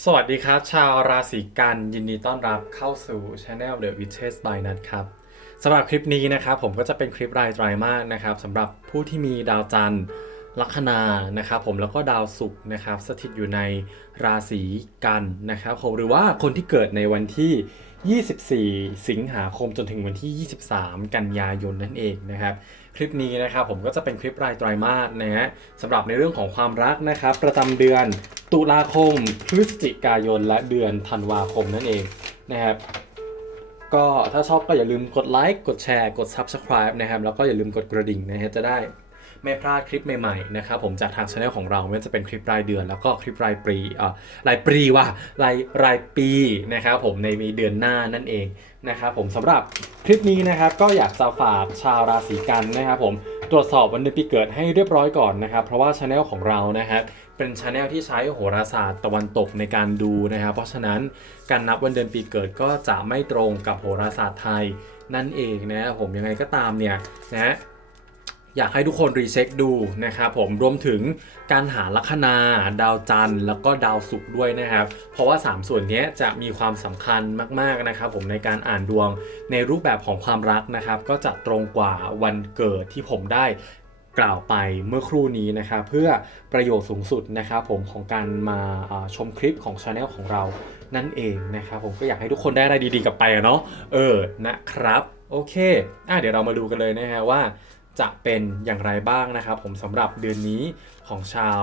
สวัสดีครับ ชาวราศีกันยินดีต้อนรับเข้าสู่ Channel The Witches by Nut ครับสำหรับคลิปนี้นะครับผมก็จะเป็นคลิปรายไตรมาสนะครับสำหรับผู้ที่มีดาวจันทร์ลัคนานะครับผมแล้วก็ดาวศุกร์นะครับสถิตอยู่ในราศีกันนะครับผมหรือว่าคนที่เกิดในวันที่ 24 สิงหาคมจนถึงวันที่ 23 กันยายนนั่นเองนะครับ คลิปนี้นะครับผมก็จะเป็นคลิปรายไตรมาสนะฮะสำหรับในเรื่องของความรักนะครับประจำเดือนตุลาคม พฤศจิกายน และเดือนธันวาคมนั่นเองนะครับก็ถ้าชอบก็อย่าลืมกดไลค์กดแชร์กด Subscribe นะครับแล้วก็อย่าลืมกดกระดิ่งนะฮะจะได้ ไม่พลาดคลิปใหม่ๆนะครับผมจากทางช anel ของเราไม่ว่าจะเป็นคลิปรายเดือน แล้วก็คลิปรายปีอ่ารายปีว่ารายรายปีนะครับผมในเดือนหน้านั่นเองนะครับผมสำหรับคลิปนี้นะครับก็อยากจะฝากชาวราศีกันนะครับผมตรวจสอบวันเดือนปีเกิดให้เรียบร้อยก่อนนะครับเพราะว่าช anel ของเรานะครับเป็นช anel ที่ใช้โหราศาสตร์ตะวันตกในการดูนะครับเพราะฉะนั้นการนับวันเดือนปีเกิดก็จะไม่ตรงกับโหราศาสตร์ไทยนั่นเองนะครับผมยังไงก็ตามเนี่ยนะ อยากให้ทุกคนรีเช็คดูนะครับผมรวมถึงการหาลัคนาดาวจันทร์แล้วก็ดาวศุกร์ด้วยนะครับ เพราะว่า 3 ส่วนนี้จะมีความสำคัญมากๆนะครับผมในการอ่านดวงในรูปแบบของความรักนะครับ ก็จะตรงกว่าวันเกิดที่ผมได้กล่าวไปเมื่อครู่นี้นะครับเพื่อประโยชน์สูงสุดนะครับผมของการมาชมคลิปของช anel ของเรานั่นเองนะครับผมก็อยากให้ทุกคนได้อะไรดีๆกลับไปเนาะเออนะครับโอเคอะเดี๋ยวเรามาดูกันเลยนะฮะว่า จะเป็นอย่างไรบ้างนะครับ ผมสำหรับเดือนนี้ของชาว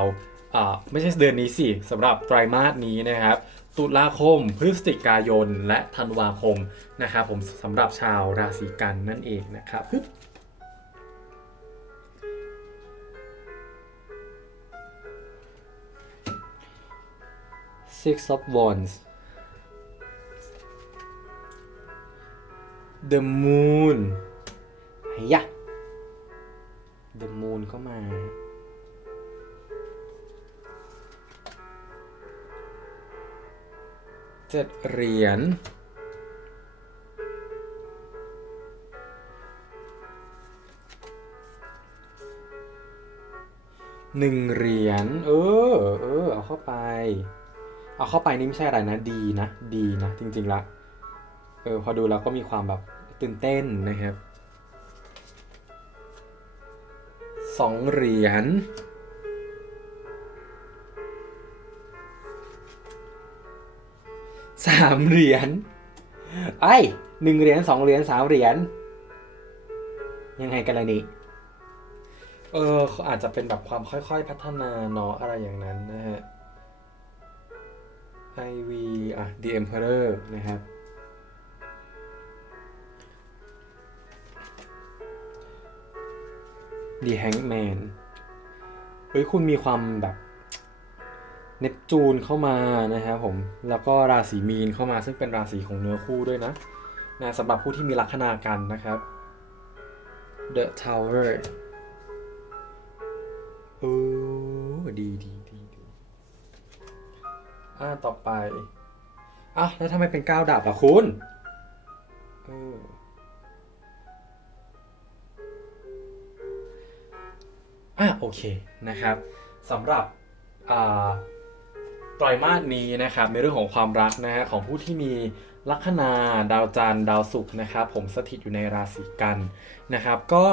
อ่าไม่ใช่เดือนนี้สิสำหรับไตรมาสนี้นะครับ ตุลาคม พฤศจิกายน และธันวาคมนะครับผมสำหรับชาวราศีกันนั่นเองนะครับฮึบ Six of Wands The Moon ไอ้ยะ The Moon ก็มา เจ็ดเหรียญหนึ่งเหรียญ เออ เออ เอาเข้าไป เอาเข้าไปนี่ไม่ใช่อะไรนะ ดีนะ ดีนะ จริงๆละ เออ พอดูแล้วก็มีความแบบตื่นเต้นนะครับ สองเหรียญสามเหรียญไอ้หนึ่งเหรียญสองเหรียญสามเหรียญยังไงกันล่ะนี่เออเขาอาจจะเป็นแบบความค่อยๆ พัฒนาเนาะอะไรอย่างนั้นนะฮะ IV อะ The Emperor นะครับ The Hangman เฮ้ยคุณมีความแบบเนปจูนเข้ามานะครับผม แล้วก็ราศีมีนเข้ามาซึ่งเป็นราศีของเนื้อคู่ด้วยนะนะสำหรับผู้ที่มีลัคนากันนะครับ The Tower เออดีดีดีดีอ่าต่อไปอะแล้วทำไมเป็นก้าวดาบอะคุณเออ อะโอเคนะครับสำหรับอ่าไตรมาสนี้นะครับในเรื่องของความรักนะฮะของผู้ที่มีลัคนาดาวจันทร์ดาวศุกร์นะครับผมสถิตอยู่ในราศีกันนะครับ ก็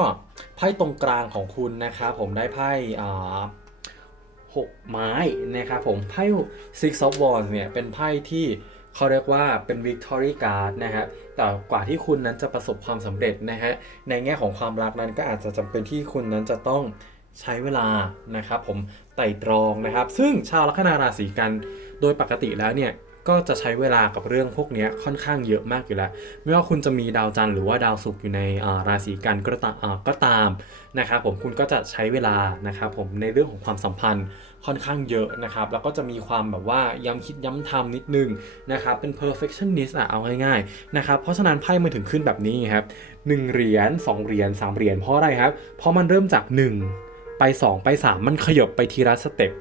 ไพ่ตรงกลางของคุณนะครับผมได้ไพ่หกไม้นะครับผมไพ่ Six of Wands เนี่ยเป็นไพ่ที่เขาเรียกว่าเป็น Victory Card นะฮะแต่กว่าที่คุณนั้นจะประสบความสำเร็จนะฮะในแง่ของความรักนั้นก็อาจจะจำเป็นที่คุณนั้นจะต้อง ใช้เวลานะครับผมไต่ตรองนะครับ ซึ่งชาวลัคนาราศีกันโดยปกติแล้วเนี่ยก็จะใช้เวลากับเรื่องพวกนี้ค่อนข้างเยอะมากอยู่แล้ว ไม่ว่าคุณจะมีดาวจันทร์หรือว่าดาวศุกร์อยู่ในราศีกันก็ตามก็ตามนะครับผมคุณก็จะใช้เวลานะครับผมในเรื่องของความสัมพันธ์ค่อนข้างเยอะนะครับ แล้วก็จะมีความแบบว่าย้ำคิดย้ำทำนิดนึงนะครับเป็น perfectionist อะเอาง่ายๆนะครับเพราะฉะนั้นไพ่มันถึงขึ้นแบบนี้ครับหนึ่งเหรียญสองเหรียญสามเหรียญเพราะอะไรครับ เพราะมันเริ่มจาก1 ไป 2 ไป 3 มันขยบไปทีละสเต็ป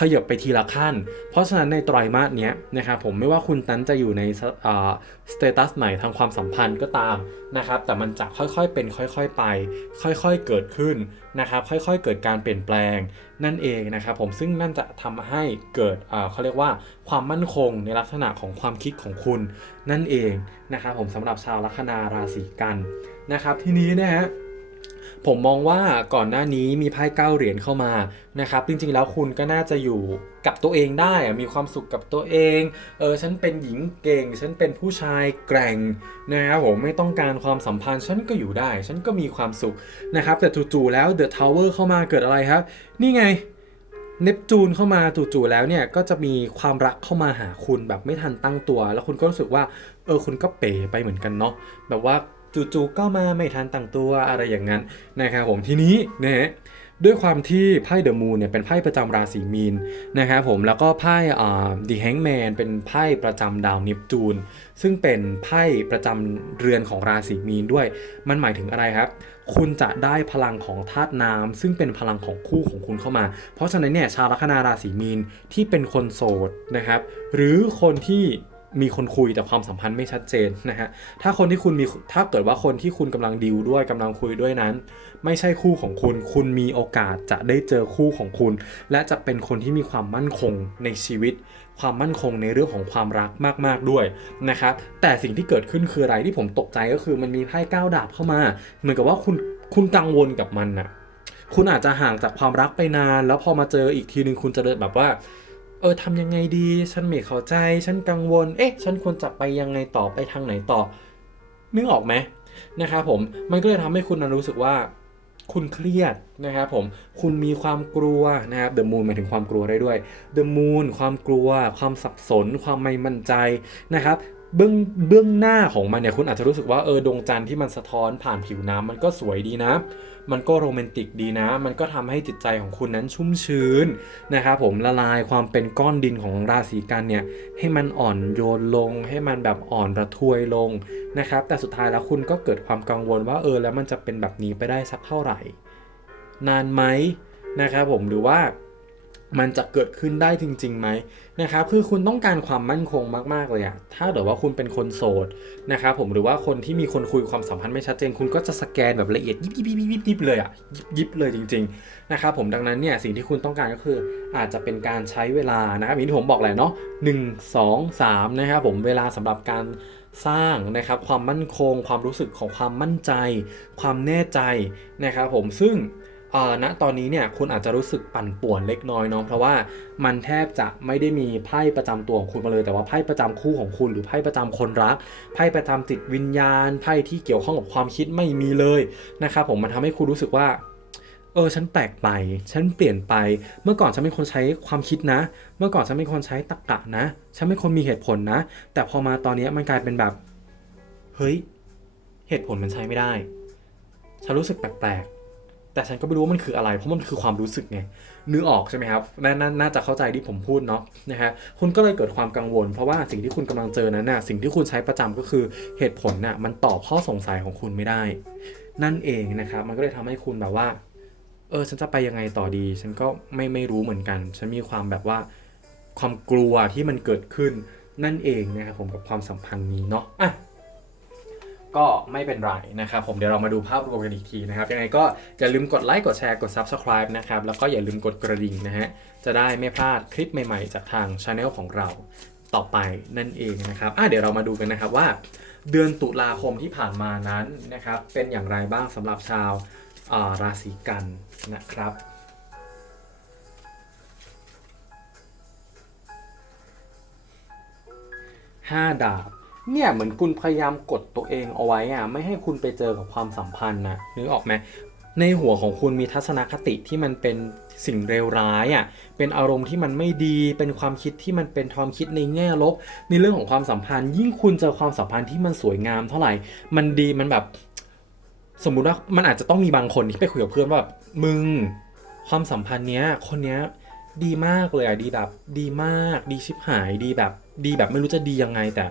ขยบไปทีละขั้น เพราะฉะนั้นในไตรามาสเนี้ยนะครับผมไม่ว่าคุณนั้นจะอยู่ในสเตตัสไหนทางความสัมพันธ์ก็ตามนะครับ แต่มันจะค่อยๆเป็นค่อยๆไป ค่อยๆเกิดขึ้นนะครับ ค่อยๆเกิดการเปลี่ยนแปลงนั่นเองนะครับผมซึ่งนั่นจะทำให้เกิดเอ่อเขาเรียกว่าความมั่นคงในลักษณะของความคิดของคุณนั่นเองนะครับผมสำหรับชาวลัคนาราศีกันนะครับ ทีนี้นะฮะ ผมมองว่าก่อนหน้านี้มีไพ่เก้าเหรียญเข้ามานะครับ จริงๆแล้วคุณก็น่าจะอยู่กับตัวเองได้มีความสุขกับตัวเองเออฉันเป็นหญิงเก่ง ฉันเป็นผู้ชายแกร่งนะครับผมไม่ต้องการความสัมพันธ์ฉันก็อยู่ได้ ฉันก็มีความสุขนะครับ แต่จู่ๆแล้วเดอะทาวเวอร์เข้ามาเกิดอะไรครับ นี่ไงเนปจูนเข้ามาจู่ๆแล้วเนี่ยก็จะมีความรักเข้ามาหาคุณแบบไม่ทันตั้งตัว แล้วคุณก็รู้สึกว่าเออคุณก็เป๋ไปเหมือนกันเนาะแบบว่า จู่ๆก็มาไม่ทันตั้งตัวอะไรอย่างนั้นนะครับผมทีนี้นะฮะด้วยความที่ไพ่เดอะมูนเนี่ยเป็นไพ่ประจำราศีมีนนะครับผมแล้วก็ไพ่อ่าดีแฮงแมนเป็นไพ่ประจำดาวเนปจูน ซึ่งเป็นไพ่ประจำเรือนของราศีมีนด้วย มันหมายถึงอะไรครับ คุณจะได้พลังของธาตุน้ำซึ่งเป็นพลังของคู่ของคุณเข้ามา เพราะฉะนั้นเนี่ยชาวลัคนาราศีมีนที่เป็นคนโสดนะครับหรือคนที่ มีคนคุยแต่ความสัมพันธ์ไม่ชัดเจนนะฮะถ้าคนที่คุณมีถ้าเกิดว่าคนที่คุณกำลังดิวด้วยกำลังคุยด้วยนั้น ไม่ใช่คู่ของคุณ คุณมีโอกาสจะได้เจอคู่ของคุณ และจะเป็นคนที่มีความมั่นคงในชีวิต ความมั่นคงในเรื่องของความรักมาก ๆด้วยนะครับแต่สิ่งที่เกิดขึ้นคืออะไรที่ผมตกใจก็คือมันมีไพ่ก้าวดาบเข้ามา เหมือนกับว่าคุณคุณกังวลกับมันน่ะคุณอาจจะห่างจากความรักไปนาน แล้วพอมาเจออีกทีหนึ่งคุณจะเดินแบบว่า เออทำยังไงดี ฉันไม่เข้าใจ ฉันกังวล เอ๊ะ ฉันควรจะไปยังไงต่อไปทางไหนต่อ นึกออกไหมนะครับผม มันก็เลยทำให้คุณนะรู้สึกว่าคุณเครียดนะครับผม คุณมีความกลัวนะครับ The Moon หมายถึงความกลัวได้ด้วย The Moon ความกลัว ความสับสน ความไม่มั่นใจนะครับ เบื้องเบื้องหน้าของมันเนี่ยคุณอาจจะรู้สึกว่าเออดวงจันทร์ที่มันสะท้อนผ่านผิวน้ำมันก็สวยดีนะ มันก็โรแมนติกดีนะ มันก็ทำให้จิตใจของคุณนั้นชุ่มชื้นนะครับผมละลายความเป็นก้อนดินของราศีกันเนี่ยให้มันอ่อนโยนลง ให้มันแบบอ่อนระทวยลงนะครับแต่สุดท้ายแล้วคุณก็เกิดความกังวลว่าเออแล้วมันจะเป็นแบบนี้ไปได้สักเท่าไหร่ นานไหมนะครับผมหรือว่า มันจะเกิดขึ้นได้จริงๆไหมนะครับ คือคุณต้องการความมั่นคงมากๆเลยอะถ้าเกิดว่าคุณเป็นคนโสดนะครับผมหรือว่าคนที่มีคนคุยความสัมพันธ์ไม่ชัดเจน คุณก็จะสแกนแบบละเอียดยิบยิบยิบยิบยิบเลยอะยิบยิบเลยจริงๆนะครับผมดังนั้นเนี่ยสิ่งที่คุณต้องการก็คืออาจจะเป็นการใช้เวลานะครับอย่างที่ผมบอกแหละเนาะหนึ่งสองสามนะครับผมเวลาสำหรับการสร้างนะครับความมั่นคง ความรู้สึกของความมั่นใจ ความแน่ใจนะครับผมซึ่ง เออณตอนนี้เนี่ยคุณอาจจะรู้สึกปั่นป่วนเล็กน้อยเนาะเพราะว่ามันแทบจะไม่ได้มีไพ่ประจำตัวของคุณมาเลย แต่ว่าไพ่ประจำคู่ของคุณ หรือไพ่ประจำคนรัก ไพ่ประจำจิตวิญญาณ ไพ่ที่เกี่ยวข้องกับความคิดไม่มีเลยนะครับผมมันทำให้คุณรู้สึกว่าเออฉันแปลกไป ฉันเปลี่ยนไป เมื่อก่อนฉันเป็นคนใช้ความคิดนะ เมื่อก่อนฉันเป็นคนใช้ตรรกะนะ ฉันเป็นคนมีเหตุผลนะ แต่พอมาตอนนี้มันกลายเป็นแบบ เฮ้ย เหตุผลมันใช้ไม่ได้ ฉันรู้สึกแปลก แต่ฉันก็ไม่รู้ว่ามันคืออะไร เพราะมันคือความรู้สึกไงนึกออกใช่ไหมครับนนน่าจะเข้าใจที่ผมพูดเนาะนะฮะคุณก็เลยเกิดความกังวล เพราะว่าสิ่งที่คุณกำลังเจอนั้นน่ะสิ่งที่คุณใช้ประจำก็คือเหตุผลน่ะมันตอบข้อสงสัยของคุณไม่ได้ นั่นเองนะครับมันก็เลยทำให้คุณแบบว่าเออฉันจะไปยังไงต่อดี ฉันก็ไม่ไม่รู้เหมือนกัน ฉันมีความแบบว่าความกลัวที่มันเกิดขึ้นนั่นเองนะครับผมกับความสัมพันธ์นี้เนาะอะ ก็ไม่เป็นไรนะครับผมเดี๋ยวเรามาดูภาพรวมกันอีกทีนะครับยังไงก็อย่าลืมกดไลค์กดแชร์กด Subscribe นะครับแล้วก็อย่าลืมกดกระดิ่งนะฮะจะได้ไม่พลาดคลิปใหม่ๆ จากทางช anel ของเราต่อไปนั่นเองนะครับอะเดี๋ยวเรามาดูกันนะครับว่า เดือนตุลาคมที่ผ่านมานั้นนะครับเป็นอย่างไรบ้างสำหรับชาวาราศีกันนะครับห้าดาบ เนี่ยเหมือนคุณพยายามกดตัวเองเอาไว้อะไม่ให้คุณไปเจอกับความสัมพันธ์นะนึกออกไหมในหัวของคุณมีทัศนคติที่มันเป็นสิ่งเลวร้ายอะ เป็นอารมณ์ที่มันไม่ดี เป็นความคิดที่มันเป็นความคิดในแง่ลบ ในเรื่องของความสัมพันธ์ ยิ่งคุณเจอความสัมพันธ์ที่มันสวยงามเท่าไหร่ มันดีมันแบบ สมมุติว่ามันอาจจะต้องมีบางคนที่ไปคุยกับเพื่อนว่าแบบมึง ความสัมพันธ์เนี้ย คนเนี้ยดีมากเลยอะ ดีแบบ ดีมาก ดีชิบหาย ดีแบบ ดีแบบไม่รู้จะดียังไงแต่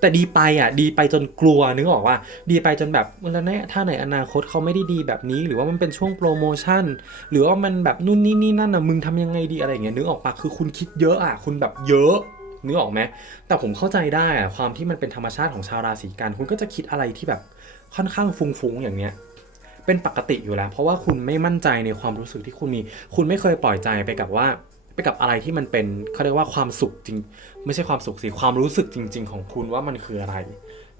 แต่ดีไปอะดีไปจนกลัวนึกออกว่า ดีไปจนแบบแล้วเนี่ยถ้าในอนาคตเขาไม่ได้ดีแบบนี้ หรือว่ามันเป็นช่วงโปรโมชั่น หรือว่ามันแบบนู่นนี่นี่นั่นอะมึงทำยังไงดีอะไรอย่างเงี้ยนึกออกปะคือคุณคิดเยอะอะคุณแบบเยอะนึกออกไหมแต่ผมเข้าใจได้อะความที่มันเป็นธรรมชาติของชาวราศีกัน คุณก็จะคิดอะไรที่แบบค่อนข้างฟุ้งๆอย่างเนี้ยเป็นปกติอยู่แล้ว เพราะว่าคุณไม่มั่นใจในความรู้สึกที่คุณมี คุณไม่เคยปล่อยใจไปกับว่า ไปกับอะไรที่มันเป็นเขาเรียกว่าความสุขจริง ไม่ใช่ความสุขสิความรู้สึกจริง ๆ ของคุณว่ามันคืออะไร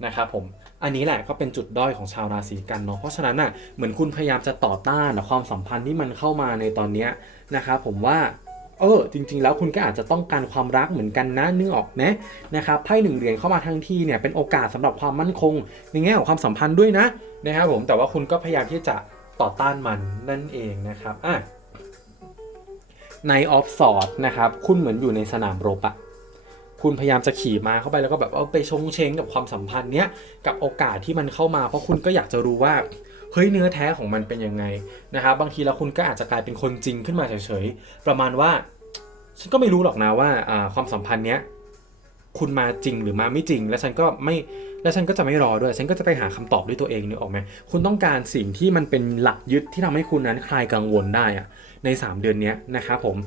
นะครับผมอันนี้แหละก็เป็นจุดด้อยของชาวราศีกันเนาะเพราะฉะนั้นน่ะเหมือนคุณพยายามจะต่อต้านความสัมพันธ์ที่มันเข้ามาในตอนนี้นะครับผมว่าเออจริง ๆ แล้วคุณก็อาจจะต้องการความรักเหมือนกันนะนึกออกไหมนะครับไพ่หนึ่งเหรียญเข้ามาทั้งทีเนี่ยเป็นโอกาสสำหรับความมั่นคง ในแง่ของความสัมพันธ์ด้วยนะนะครับผมแต่ว่าคุณก็พยายามที่จะต่อต้านมันนั่นเองนะครับอะ ในออฟสอดนะครับ คุณเหมือนอยู่ในสนามรบอะคุณพยายามจะขี่มาเข้าไปแล้วก็แบบเอาไปชงเชงกับความสัมพันธ์เนี้ยกับโอกาสที่มันเข้ามาเพราะคุณก็อยากจะรู้ว่าเฮ้ยเนื้อแท้ของมันเป็นยังไงนะครับบางทีแล้วคุณก็อาจจะกลายเป็นคนจริงขึ้นมาเฉยๆประมาณว่าฉันก็ไม่รู้หรอกนะว่าความสัมพันธ์เนี้ยคุณมาจริงหรือมาไม่จริง และฉันก็ไม่และฉันก็จะไม่รอด้วย ฉันก็จะไปหาคำตอบด้วยตัวเองนึกออกไหมคุณต้องการสิ่งที่มันเป็นหลักยึดที่ทำให้คุณนั้นคลายกังวลได้อะ ใน 3 เดือนนี้นะครับผม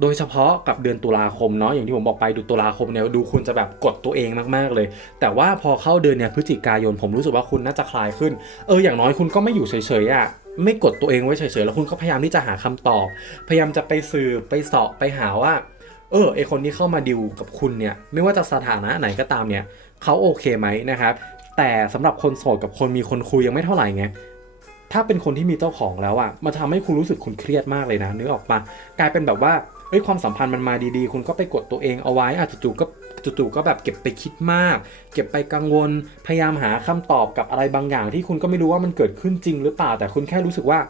โดยเฉพาะกับเดือนตุลาคมเนาะอย่างที่ผมบอกไปดูตุลาคมเนี่ยดูคุณจะแบบกดตัวเองมากๆเลย แต่ว่าพอเข้าเดือนเนี่ยพฤศจิกายนผมรู้สึกว่าคุณน่าจะคลายขึ้น เอออย่างน้อยคุณก็ไม่อยู่เฉยๆอะไม่กดตัวเองไว้เฉยๆแล้วคุณก็พยายามที่จะหาคำตอบ พยายามจะไปสืบไปเสาะไปหาว่า เออไอคนที่เข้ามาดิวกับคุณเนี่ยไม่ว่าจะสถานะไหนก็ตามเนี่ยเขาโอเคไหมนะครับแต่สำหรับคนโสดกับคนมีคนคุยยังไม่เท่าไหร่ไง ถ้าเป็นคนที่มีเจ้าของแล้วอะ่ะมันทำให้คุณรู้สึกคุณเครียดมากเลยนะนึกออกปะกลายเป็นแบบว่าเอ้ยความสัมพันธ์มันมาดีๆ คุณก็ไปกดตัวเองเอาไว้อาจจะจู่ๆก็จู่ๆก็แบบเก็บไปคิดมาก เก็บไปกังวล พยายามหาคำตอบกับอะไรบางอย่าง ที่คุณก็ไม่รู้ว่ามันเกิดขึ้นจริงหรือเปล่า แต่คุณแค่รู้สึกว่า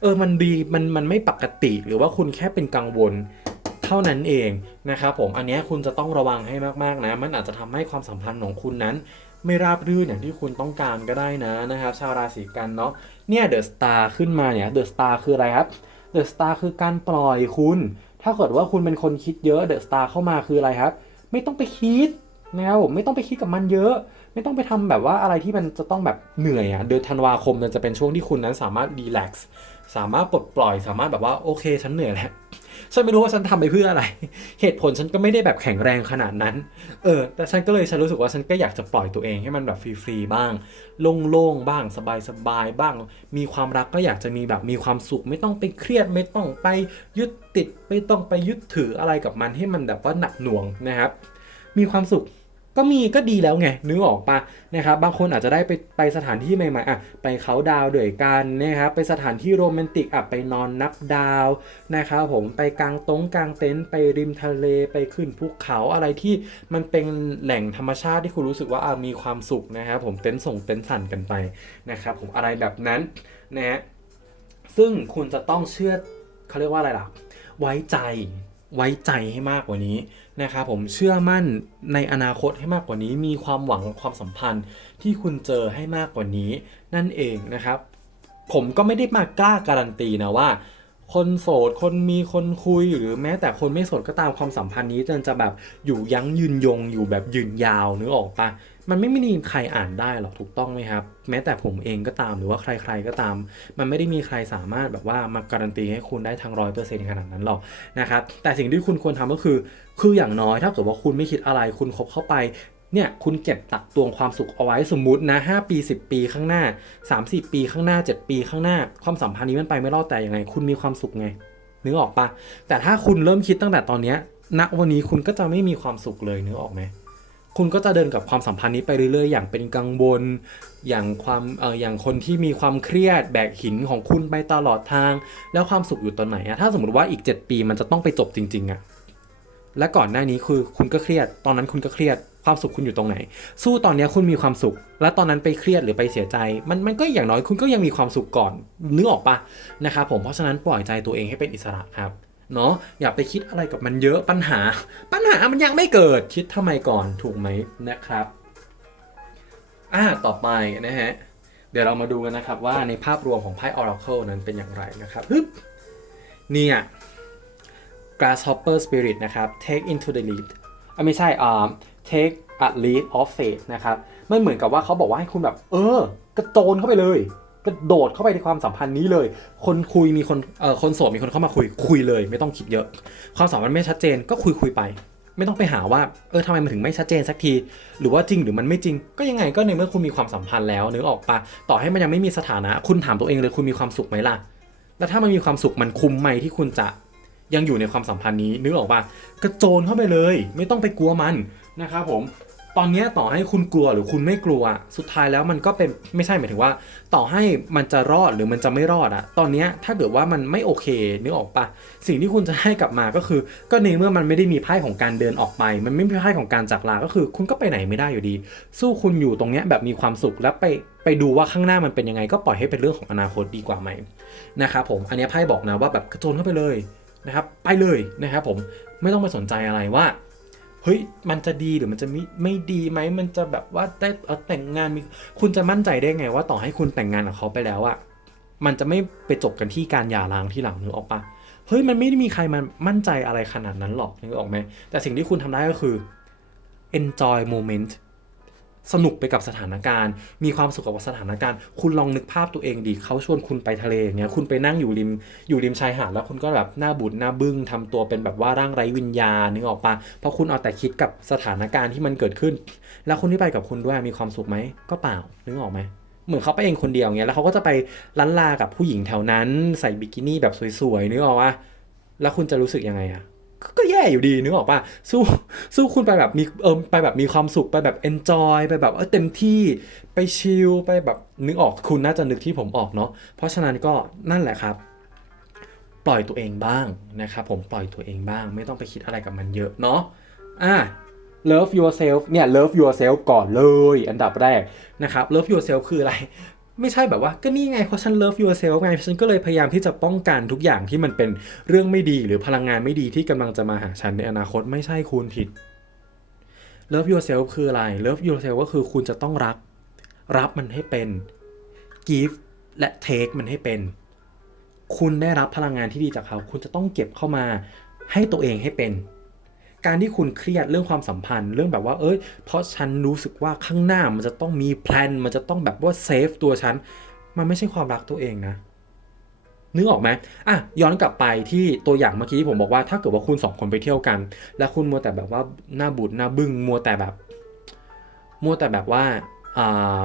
เออมันดีมันมันไม่ปกติ หรือว่าคุณแค่เป็นกังวล เท่านั้นเองนะครับผมอันนี้คุณจะต้องระวังให้มากๆนะ มันอาจจะทำให้ความสัมพันธ์ของคุณนั้น ไม่ราบรื่นอย่างที่คุณต้องการก็ได้นะนะครับ ชาวราศีกันเนาะ เนี่ยเดอะสตาร์ขึ้นมาเนี่ยเดอะสตาร์คืออะไรครับเดอะสตาร์คือการปล่อยคุณ ถ้าเกิดว่าคุณเป็นคนคิดเยอะเดอะสตาร์เข้ามาคืออะไรครับ ไม่ต้องไปคิดนะครับผมไม่ต้องไปคิดกับมันเยอะ ไม่ต้องไปทำแบบว่าอะไรที่มันจะต้องแบบเหนื่อยอะ่ะเดือนธันวาคมมันจะเป็นช่วงที่คุณนั้นสามารถดีแลกซ์ สามารถปลดปล่อยสามารถแบบว่าโอเคฉันเหนื่อยแล้วฉันไม่รู้ว่าฉันทำไปเพื่ออะไร เหตุผลฉันก็ไม่ได้แบบแข็งแรงขนาดนั้น เออ แต่ฉันก็เลยฉันรู้สึกว่าฉันก็อยากจะปล่อยตัวเองให้มันแบบฟรีๆบ้าง โล่งๆบ้าง สบายๆบ้าง มีความรักก็อยากจะมีแบบมีความสุข ไม่ต้องไปเครียด ไม่ต้องไปยึดติด ไม่ต้องไปยึดถืออะไรกับมันให้มันแบบว่าหนักหน่วงนะครับ มีความสุข ก็มีก็ดีแล้วไงนึกออกปะนะครับบางคนอาจจะได้ไปไปสถานที่ใหม่ๆอะไปเขาดาวด้วยกันนะครับไปสถานที่โรแมนติกอะไปนอนนับดาวนะครับผมไปกลางตงกลางเต็นท์ไปริมทะเลไปขึ้นภูเขาอะไรที่มันเป็นแหล่งธรรมชาติที่คุณรู้สึกว่าอะมีความสุขนะครับผมเต็นท์ส่งเต็นท์สั่นกันไปนะครับผมอะไรแบบนั้นนะฮะซึ่งคุณจะต้องเชื่อเขาเรียกว่าอะไรล่ะ ไว้ใจ ไว้ใจให้มากกว่านี้นะครับผมเชื่อมั่นในอนาคตให้มากกว่านี้ มีความหวังความสัมพันธ์ที่คุณเจอให้มากกว่านี้ นั่นเองนะครับ ผมก็ไม่ได้มากล้าการันตีนะว่า คนโสด คนมีคนคุยหรือแม้แต่คนไม่โสดก็ตามความสัมพันธ์นี้จนจะแบบอยู่ยั้งยืนยงอยู่แบบยืนยาวนึกออกปะมันไม่มีใครอ่านได้หรอกถูกต้องไหมครับ แม้แต่ผมเองก็ตามหรือว่าใครๆก็ตาม มันไม่ได้มีใครสามารถแบบว่ามาการันตีให้คุณได้ทั้งร้อยเปอร์เซ็นต์ขนาดนั้นหรอกนะครับแต่สิ่งที่คุณควรทำก็คือ คืออย่างน้อยถ้าเกิดว่าคุณไม่คิดอะไรคุณคบเข้าไป เนี่ยคุณเก็บตักตวงความสุขเอาไว้สมมุตินะ 5 ปี 10 ปีข้างหน้า 30 ปีข้างหน้า 7 ปีข้างหน้า ความสัมพันธ์นี้มันไปไม่รอดแต่ยังไง คุณมีความสุขไงนึกออกปะแต่ถ้าคุณเริ่มคิดตั้งแต่ตอนเนี้ยณวันนี้คุณก็จะไม่มีความสุขเลยนึกออกไหมคุณก็จะเดินกับความสัมพันธ์นี้ไปเรื่อยๆ อย่างเป็นกังวล อย่างความเอออย่างคนที่มีความเครียดแบกหินของคุณไปตลอดทาง แล้วความสุขอยู่ตอนไหนอะถ้าสมมติว่าอีก 7 ปีมันจะต้องไปจบจริงๆอะ และก่อนหน้านี้คือคุณก็เครียด ตอนนั้นคุณก็เครียดความสุขคุณอยู่ตรงไหน สู้ตอนนี้คุณมีความสุข และตอนนั้นไปเครียดหรือไปเสียใจ มันมันก็อย่างน้อยคุณก็ยังมีความสุขก่อนนึกออกปะนะครับผมเพราะฉะนั้นปล่อยใจตัวเองให้เป็นอิสระครับเนาะอย่าไปคิดอะไรกับมันเยอะปัญหา ปัญหามันยังไม่เกิดคิดทำไมก่อนถูกไหมนะครับอ่าต่อไปนะฮะเดี๋ยวเรามาดูกันนะครับว่าในภาพรวมของไพ่ Oracle นั้นเป็นอย่างไรนะครับฮึบเนี่ย Grasshopper Spirit นะครับ Take into the lead อะไม่ใช่อ่า take a leap of faith นะครับ มันเหมือนกับว่าเขาบอกว่าให้คุณแบบ เออ กระโจนเข้าไปเลย กระโดดเข้าไปในความสัมพันธ์นี้เลย คนคุยมีคน เอ่อ คนโสดมีคนเข้ามาคุย คุยเลย ไม่ต้องคิดเยอะ ความสัมพันธ์ไม่ชัดเจนก็คุยคุยไป ไม่ต้องไปหาว่า เออทำไมมันถึงไม่ชัดเจนสักที หรือว่าจริงหรือมันไม่จริง ก็ยังไงก็ในเมื่อคุณมีความสัมพันธ์แล้วนึกออกปะต่อให้มันยังไม่มีสถานะ คุณถามตัวเองเลยคุณมีความสุขไหมล่ะ แล้วถ้ามันมีความสุขมันคุ้มไหมที่คุณจะ ยังอยู่ในความสัมพันธ์นี้นึกออกปะกระโจนเข้าไปเลย ไม่ต้องไปกลัวมันนะครับผมตอนนี้ต่อให้คุณกลัวหรือคุณไม่กลัว สุดท้ายแล้วมันก็เป็นไม่ใช่หมายถึงว่า ต่อให้มันจะรอดหรือมันจะไม่รอดอะตอนนี้ถ้าเกิดว่ามันไม่โอเคนึกออกปะสิ่งที่คุณจะให้กลับมาก็คือ ก็ในเมื่อมันไม่ได้มีไพ่ของการเดินออกไป มันไม่มีไพ่ของการจากลาก็คือ คุณก็ไปไหนไม่ได้อยู่ดี สู้คุณอยู่ตรงนี้แบบมีความสุขแล้วไปไปดูว่าข้างหน้ามันเป็นยังไง ก็ปล่อยให้เป็นเรื่องของอนาคตดีกว่าไหมนะครับผมอันนี้ไพ่บอกนะว่าแบบกระโจนเข้าไปเลย นะครับไปเลยนะครับผมไม่ต้องไปสนใจอะไรว่าเฮ้ยมันจะดีหรือมันจะไม่ไม่ดีไหมมันจะแบบว่าได้เอาแต่งงานมีคุณจะมั่นใจได้ไงว่าต่อให้คุณแต่งงานกับเขาไปแล้วอะมันจะไม่ไปจบกันที่การหย่าร้างที่หลังนึกออกปะเฮ้ยมันไม่ได้มีใครมันมั่นใจอะไรขนาดนั้นหรอกนึกออกไหมแต่สิ่งที่คุณทำได้ก็คือ enjoy moment สนุกไปกับสถานการณ์ มีความสุขกับสถานการณ์ คุณลองนึกภาพตัวเองดิเขาชวนคุณไปทะเลอย่างเงี้ยคุณไปนั่งอยู่ริมอยู่ริมชายหาดแล้วคุณก็แบบหน้าบูดหน้าบึ้งทำตัวเป็นแบบว่าร่างไร้วิญญาณนึกออกปะเพราะคุณเอาแต่คิดกับสถานการณ์ที่มันเกิดขึ้น แล้วคนที่ไปกับคุณด้วยมีความสุขไหมก็เปล่านึกออกไหมเหมือนเขาไปเองคนเดียวเงี้ยแล้วเขาก็จะไปลันลากับผู้หญิงแถวนั้น ใส่บิกินี่แบบสวยๆนึกออกปะแล้วคุณจะรู้สึกยังไงอะ ก็แย่อยู่ดีนึกออกป่ะสู้สู้คุณไปแบบมีเออไปแบบมีความสุขไปแบบ enjoy ไปแบบเออเต็มที่ไปชิลไปแบบนึกออกคุณน่าจะนึกที่ผมออกเนาะเพราะฉะนั้นก็นั่นแหละครับ ปล่อยตัวเองบ้างนะครับผมปล่อยตัวเองบ้าง ไม่ต้องไปคิดอะไรกับมันเยอะเนาะอะ love yourself เนี่ย love yourself ก่อนเลย อันดับแรกนะครับ love yourself คืออะไร ไม่ใช่แบบว่าก็นี่ไงเพราะฉัน love yourself ไงฉันก็เลยพยายามที่จะป้องกันทุกอย่างที่มันเป็นเรื่องไม่ดีหรือพลังงานไม่ดีที่กำลังจะมาหาฉันในอนาคตไม่ใช่คุณผิด love yourself คืออะไร love yourself ก็คือคุณจะต้องรัก รับมันให้เป็น give และ take มันให้เป็น คุณได้รับพลังงานที่ดีจากเขา คุณจะต้องเก็บเข้ามาให้ตัวเองให้เป็น การที่คุณเครียดเรื่องความสัมพันธ์ เรื่องแบบว่าเอ้ยเพราะฉันรู้สึกว่าข้างหน้ามันจะต้องมีแพลนมันจะต้องแบบว่าเซฟตัวฉันมันไม่ใช่ความรักตัวเองนะนึกออกไหมอะย้อนกลับไปที่ตัวอย่างเมื่อกี้ที่ผมบอกว่าถ้าเกิดว่าคุณสองคนไปเที่ยวกัน แล้วคุณมัวแต่แบบว่าหน้าบูดหน้าบึ้งมัวแต่แบบ มัวแต่แบบว่า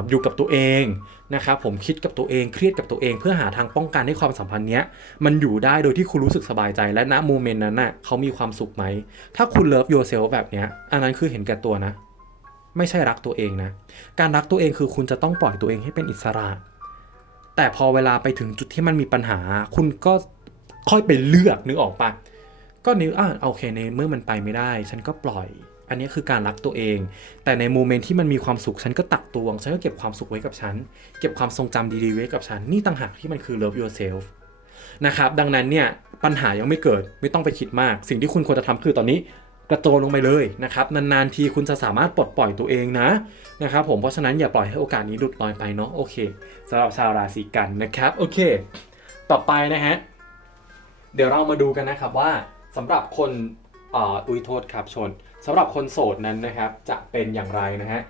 อยู่กับตัวเองนะครับผมคิดกับตัวเองเครียดกับตัวเอง เพื่อหาทางป้องกันให้ความสัมพันธ์เนี้ยมันอยู่ได้โดยที่คุณรู้สึกสบายใจและณโมเมนต์นั้นน่ะเขามีความสุขไหม ถ้าคุณ love yourself แบบเนี้ยอันนั้นคือเห็นแก่ตัวนะ ไม่ใช่รักตัวเองนะ การรักตัวเองคือคุณจะต้องปล่อยตัวเองให้เป็นอิสระ แต่พอเวลาไปถึงจุดที่มันมีปัญหา คุณก็ค่อยไปเลือกนึกออกปะก็นึกอะโอเคในเมื่อมันไปไม่ได้ ฉันก็ปล่อย อันนี้คือการรักตัวเอง แต่ในโมเมนต์ที่มันมีความสุขฉันก็ตักตวง ฉันก็เก็บความสุขไว้กับฉัน เก็บความทรงจำดีๆไว้กับฉัน นี่ต่างหากที่มันคือ love yourself นะครับ ดังนั้นเนี่ยปัญหายังไม่เกิดไม่ต้องไปคิดมาก สิ่งที่คุณควรจะทำคือตอนนี้กระโจนลงไปเลยนะครับนานๆทีคุณจะสามารถปลดปล่อยตัวเองนะนะครับผมเพราะฉะนั้นอย่าปล่อยให้โอกาสนี้หลุดลอยไปเนาะโอเคสำหรับชาวราศีกันนะครับโอเค ต่อไปนะฮะเดี๋ยวเรามาดูกันนะครับว่าสำหรับคนเอ่ออุยโทษครับชน สำหรับคนโสดนั้นนะครับจะเป็นอย่างไรนะฮะ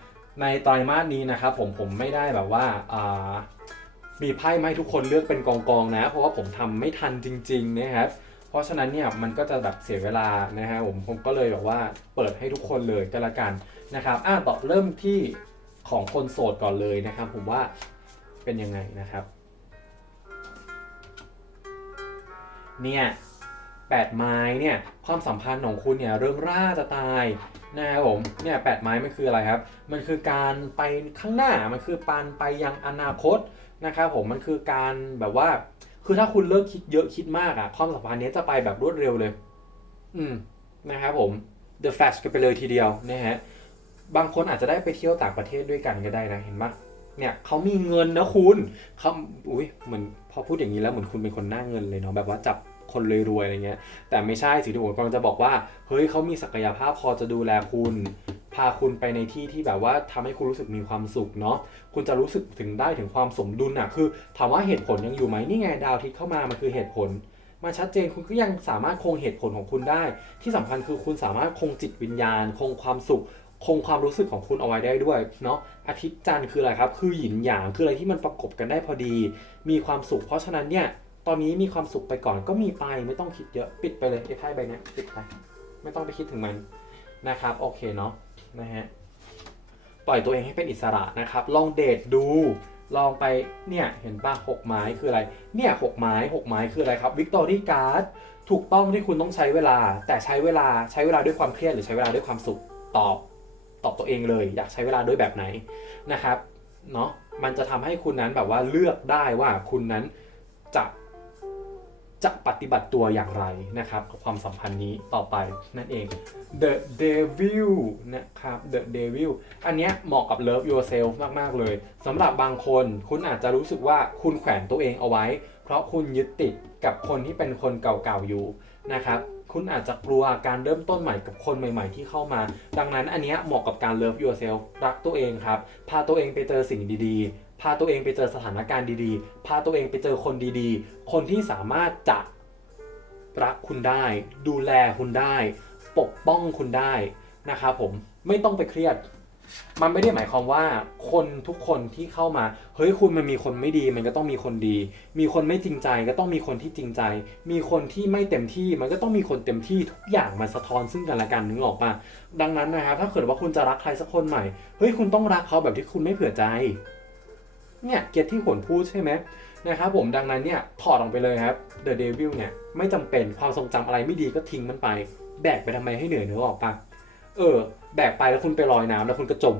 ในไตรมาสนี้นะครับผมผมไม่ได้แบบว่าามีไพ่มาให้ทุกคนเลือกเป็นกองกองนะ เพราะว่าผมทำไม่ทันจริงๆนะครับเพราะฉะนั้นเนี่ยมันก็จะแบบเสียเวลานะฮะผมผมก็เลยแบบว่าเปิดให้ทุกคนเลยก็แล้วกันนะครับอะต่อเริ่มที่ของคนโสดก่อนเลยนะครับ ผมว่าเป็นยังไงนะครับ เนี่ย แปดไม้เนี่ยความสัมพันธ์ของคุณเนี่ยเรื่องร่าจะตายนะครับผมเนี่ยแปดไม้มันคืออะไรครับ มันคือการไปข้างหน้ามันคือปานไปยังอนาคตนะครับผมมันคือการแบบว่า คือถ้าคุณเลิกคิดเยอะคิดมากอะความสัมพันธ์นี้จะไปแบบรวดเร็วเลย อืมนะครับผม The Flash กันไปเลยทีเดียวนะฮะบางคนอาจจะได้ไปเที่ยวต่างประเทศด้วยกันก็ได้นะเห็นปะเนี่ยเขามีเงินนะคุณเขาอุ้ยเหมือนพอพูดอย่างนี้แล้วเหมือนคุณเป็นคนหน้าเงินเลยเนาะแบบว่าจับ คนรวยๆอะไรเงี้ย แต่ไม่ใช่สิที่ผมกำลังจะบอกว่า เฮ้ยเขามีศักยภาพพอจะดูแลคุณ พาคุณไปในที่ที่แบบว่าทำให้คุณรู้สึกมีความสุขเนาะ คุณจะรู้สึกถึงได้ถึงความสมดุลอะคือถามว่าเหตุผลยังอยู่ไหมนี่ไงดาวอาทิตเข้ามา มันคือเหตุผลมันชัดเจนคุณก็ยังสามารถคงเหตุผลของคุณได้ ที่สำคัญคือคุณสามารถคงจิตวิญญาณ คงความสุขคคงความรู้สึกของคุณเอาไว้ได้ด้วยเนาะอาทิตย์จันทร์คืออะไรครับ คือหยินหยางคืออะไรที่มันประกบกันได้พอดี มีความสุข เพราะฉะนั้นเนี่ย ตอนนี้มีความสุขไปก่อนก็มีไปไม่ต้องคิดเยอะปิดไปเลยไอ้ไพ่ใบนี้ปิดไป ไม่ต้องไปคิดถึงมันนะครับโอเคเนาะนะฮะปล่อยตัวเองให้เป็นอิสระนะครับ ลองเดทดูลองไปเนี่ยเห็นป่ะหกไม้คืออะไร เนี่ยหกไม้หกไม้คืออะไรครับวิกตอรี่การ์ดถูกต้องที่คุณต้องใช้เวลา แต่ใช้เวลาใช้เวลาด้วยความเครียดหรือใช้เวลาด้วยความสุขตอบตอบตัวเองเลย อยากใช้เวลาด้วยแบบไหนนะครับเนาะมันจะทำให้คุณนั้นแบบว่าเลือกได้ว่าคุณนั้นจะ จะปฏิบัติตัวอย่างไรนะครับกับความสัมพันธ์นี้ต่อไปนั่นเอง The Devil นะครับ The Devil อันเนี้ยเหมาะกับ Love Yourself มาก ๆ เลยสำหรับบางคนคุณอาจจะรู้สึกว่าคุณแขวนตัวเองเอาไว้ เพราะคุณยึดติดกับคนที่เป็นคนเก่าๆอยู่นะครับคุณอาจจะกลัวการเริ่มต้นใหม่กับคนใหม่ๆ ที่เข้ามา ดังนั้นอันเนี้ยเหมาะกับการ Love Yourself รักตัวเองครับ พาตัวเองไปเจอสิ่งดีๆ พาตัวเองไปเจอสถานการณ์ดีๆ พาตัวเองไปเจอคนดีๆ คนที่สามารถจะรักคุณได้ ดูแลคุณได้ ปกป้องคุณได้นะครับผมไม่ต้องไปเครียด มันไม่ได้หมายความว่าคนทุกคนที่เข้ามา เฮ้ยคุณมันมีคนไม่ดีมันก็ต้องมีคนดี มีคนไม่จริงใจก็ต้องมีคนที่จริงใจ มีคนที่ไม่เต็มที่มันก็ต้องมีคนเต็มที่ทุกอย่างมันสะท้อนซึ่งกันและกันนึกออกปะดังนั้นนะครับถ้าเกิดว่าคุณจะรักใครสักคนใหม่เฮ้ยคุณต้องรักเขาแบบที่คุณไม่เผื่อใจ เนี่ยเก็ตที่ผลพูดใช่ไหมนะครับผมดังนั้นเนี่ยถอดออกไปเลยครับ The Devil เนี่ยไม่จำเป็นความทรงจำอะไรไม่ดีก็ทิ้งมันไป แบกไปทำไมให้เหนื่อยเนื้อออกปะเออ แบกไปแล้วคุณไปลอยน้ำแล้วคุณก็จม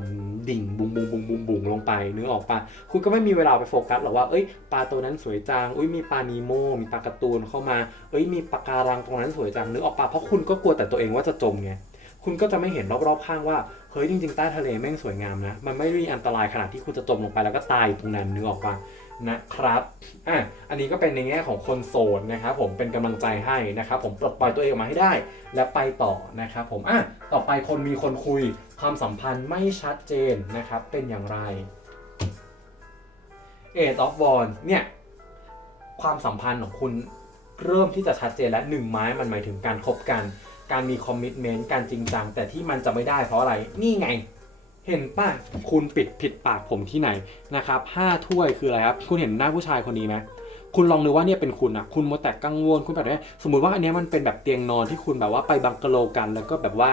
ดิ่งบุงบุงบุงบุงบุงลงไปเนึกอออกปะคุณก็ไม่มีเวลาไปโฟกัสหรอกว่าเอ้ยปลาตัวนั้นสวยจังอุ้ยมีปลานีโมมีปลาการ์ตูนเข้ามา เอ้ยมีปลาการังตรงนั้นสวยจังเนึกออกปะเพราะคุณก็กลัวแต่ตัวเองว่าจะจมไง คุณก็จะไม่เห็นรอบๆข้างว่าเฮ้ยจริงๆใต้ทะเลแม่งสวยงามนะ มันไม่ได้มีอันตรายขนาดที่คุณจะจมลงไปแล้วก็ตายอยู่ตรงนั้นนึกออกปะนะครับอะอันนี้ก็เป็นในแง่ของคนโสดนะครับผมเป็นกำลังใจให้นะครับผมปลดปล่อยตัวเองออกมาให้ได้ และไปต่อนะครับผมอะต่อไปคนมีคนคุยความสัมพันธ์ไม่ชัดเจนนะครับเป็นอย่างไร Eight of Wands เนี่ยความสัมพันธ์ของคุณเริ่มที่จะชัดเจนและหนึ่งไม้มันหมายถึงการคบกัน การมีคอมมิชเมนต์การจริงจัง แต่ที่มันจะไม่ได้เพราะอะไร นี่ไง เห็นป่ะ คุณปิดผิดปากผมที่ไหนนะครับห้าถ้วยคืออะไรครับ คุณเห็นหน้าผู้ชายคนนี้ไหมคุณลองดูว่าเนี่ยเป็นคุณอะคุณมัวแต่กังวลคุณแบบนี้สมมุติว่าอันนี้มันเป็นแบบเตียงนอนที่คุณแบบว่าไปบังกะโลกันแล้วก็แบบว่า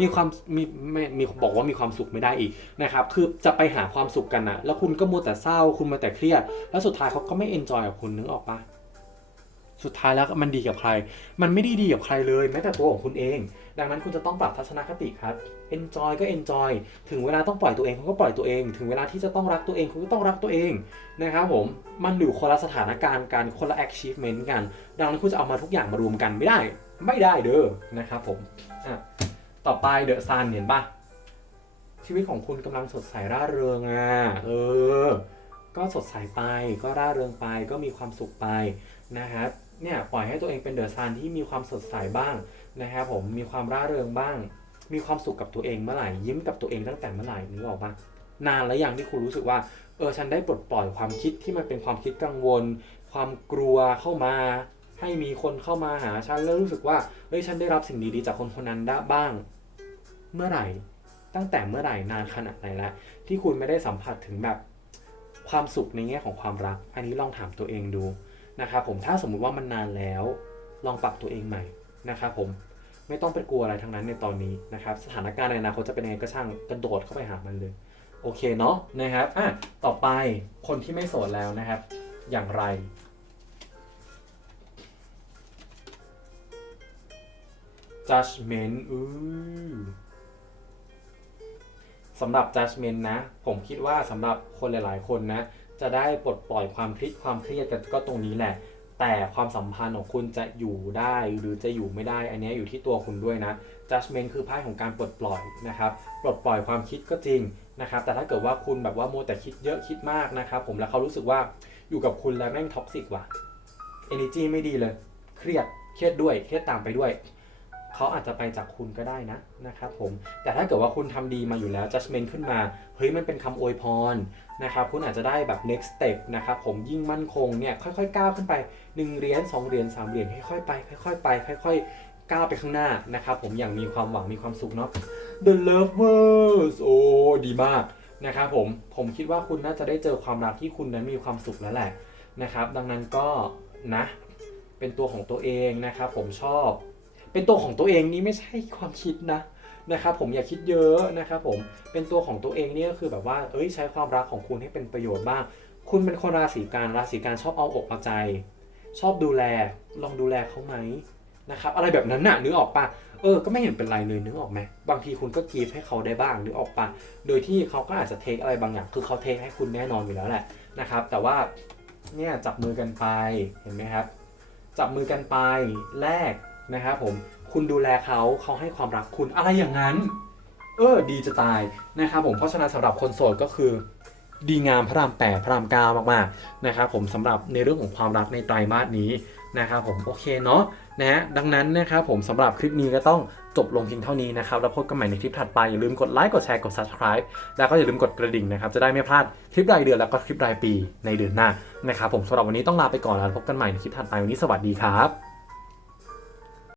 มีความมีไม่มีบอกว่ามีความสุขไม่ได้อีกนะครับ คือจะไปหาความสุขกันนะแล้วคุณก็มัวแต่เศร้า คุณมัวแต่เครียด แล้วสุดท้ายเขาก็ไม่เอนจอยกับคุณนึกออกปะ สุดท้ายแล้วมันดีกับใคร มันไม่ได้ดีกับใครเลยแม้แต่ตัวของคุณเอง ดังนั้นคุณจะต้องปรับทัศนคติครับ enjoy ก็ enjoy ถึงเวลาต้องปล่อยตัวเองคุณก็ปล่อยตัวเอง ถึงเวลาที่จะต้องรักตัวเองคุณก็ต้องรักตัวเองนะครับผม มันอยู่คนละสถานการณ์กัน คนละ achievement กัน ดังนั้นคุณจะเอามาทุกอย่างมารวมกันไม่ได้ ไม่ได้เด้อ นะครับผม อะ ต่อไปเดอะซันเห็นปะชีวิตของคุณกำลังสดใสร่าเริงอะ เออ ก็สดใสไป ก็ร่าเริงไป ก็มีความสุขไปนะครับ เนี่ยปล่อยให้ตัวเองเป็นเดอะซันที่มีความสดใสบ้างนะครับผมมีความร่าเริงบ้าง มีความสุขกับตัวเองเมื่อไหร่ยิ้มกับตัวเองตั้งแต่เมื่อไหร่นึกออกปะนานแล้วยังที่คุณรู้สึกว่าเออฉันได้ปลดปล่อยความคิดที่มันเป็นความคิดกังวล ความกลัวเข้ามา ให้มีคนเข้ามาหาฉันแล้วรู้สึกว่าเฮ้ยฉันได้รับสิ่งดีๆจากคนคนนั้นได้บ้าง เมื่อไหร่ตั้งแต่เมื่อไหร่นานขนาดไหนแล้วที่คุณไม่ได้สัมผัสถึงแบบความสุขในแง่ของความรัก อันนี้ลองถามตัวเองดู นะครับผมถ้าสมมุติว่ามันนานแล้ว ลองปรับตัวเองใหม่นะครับผมไม่ต้องไปกลัวอะไรทั้งนั้นในตอนนี้นะครับสถานการณ์ในอนาคตจะเป็นยังไงก็ช่างกระโดดเข้าไปหามันเลย โอเคเนาะนะครับอะต่อไปคนที่ไม่โสดแล้วนะครับ อย่างไร judgment อือสำหรับ judgment นะ ผมคิดว่าสำหรับคนหลาย ๆ คนนะ จะได้ปลดปล่อยความคิดความเครียดกันก็ตรงนี้แหละ แต่ความสัมพันธ์ของคุณจะอยู่ได้หรือจะอยู่ไม่ได้ อันนี้อยู่ที่ตัวคุณด้วยนะ judgment คือไพ่ของการปลดปล่อยนะครับปลดปล่อยความคิดก็จริงนะครับแต่ถ้าเกิดว่าคุณแบบว่าโมแต่คิดเยอะคิดมากนะครับผมแล้วเขารู้สึกว่าอยู่กับคุณแล้วแม่งท็อกซิกว่ะ energy ไม่ดีเลย เครียดเครียดด้วยเครียดตามไปด้วย เขาอาจจะไปจากคุณก็ได้นะนะครับผมแต่ถ้าเกิดว่าคุณทำดีมาอยู่แล้ว judgment ขึ้นมาเฮ้ยมันเป็นคำอวยพรนะครับคุณอาจจะได้แบบ next step นะครับผมยิ่งมั่นคงเนี่ยค่อยๆก้าวขึ้นไป 1เหรียญ2เหรียญ3เหรียญค่อยๆไปค่อยๆไปค่อยๆก้าวไปข้างหน้านะครับผมอย่างมีความหวังมีความสุขเนาะ The Lovers โอ้ดีมากนะครับผมผมคิดว่าคุณน่าจะได้เจอความรักที่คุณนั้นมีความสุขแล้วแหละนะครับ ดังนั้นก็นะเป็นตัวของตัวเองนะครับผมชอบ เป็นตัวของตัวเองนี่ไม่ใช่ความคิดนะนะครับผมอย่าคิดเยอะนะครับผมเป็นตัวของตัวเองนี่ก็คือแบบว่าเอ้ยใช้ความรักของคุณให้เป็นประโยชน์บ้าง คุณเป็นคนราศีกันราศีกันชอบเอาอกเอาใจ ชอบดูแลลองดูแลเขาไหมนะครับอะไรแบบนั้นน่ะนึกออกปะเออ ก็ไม่เห็นเป็นไรเลยนึกออกไหมบางทีคุณก็กีฟให้เขาได้บ้างนึกออกปะโดยที่เขาก็อาจจะเทคอะไรบางอย่าง คือเขาเทคให้คุณแน่นอนอยู่แล้วแหละนะครับ แต่ว่าเนี่ยจับมือกันไปเห็นไหมครับ จับมือกันไปแลก นะครับผมคุณดูแลเขาเขาให้ความรักคุณอะไรอย่างนั้น เออดีจะตายนะครับผมเพราะฉะนั้นสำหรับคนโสดก็คือ ดีงามพระรามแปดพระรามเก้ามากๆนะครับผมสำหรับในเรื่องของความรักในไตรมาสนี้นะครับผมโอเคเนาะนะฮะดังนั้นนะครับผมสำหรับคลิปนี้ก็ต้องจบลงเพียงเท่านี้นะครับ แล้วพบกันใหม่ในคลิปถัดไป อย่าลืมกดไลค์กดแชร์กด subscribe แล้วก็อย่าลืมกดกระดิ่งนะครับ จะได้ไม่พลาดคลิปรายเดือนแล้วก็คลิปรายปีในเดือนหน้านะครับผมสำหรับวันนี้ต้องลาไปก่อนแล้วพบกันใหม่ในคลิปถัดไปวันนี้สวัสดีครับ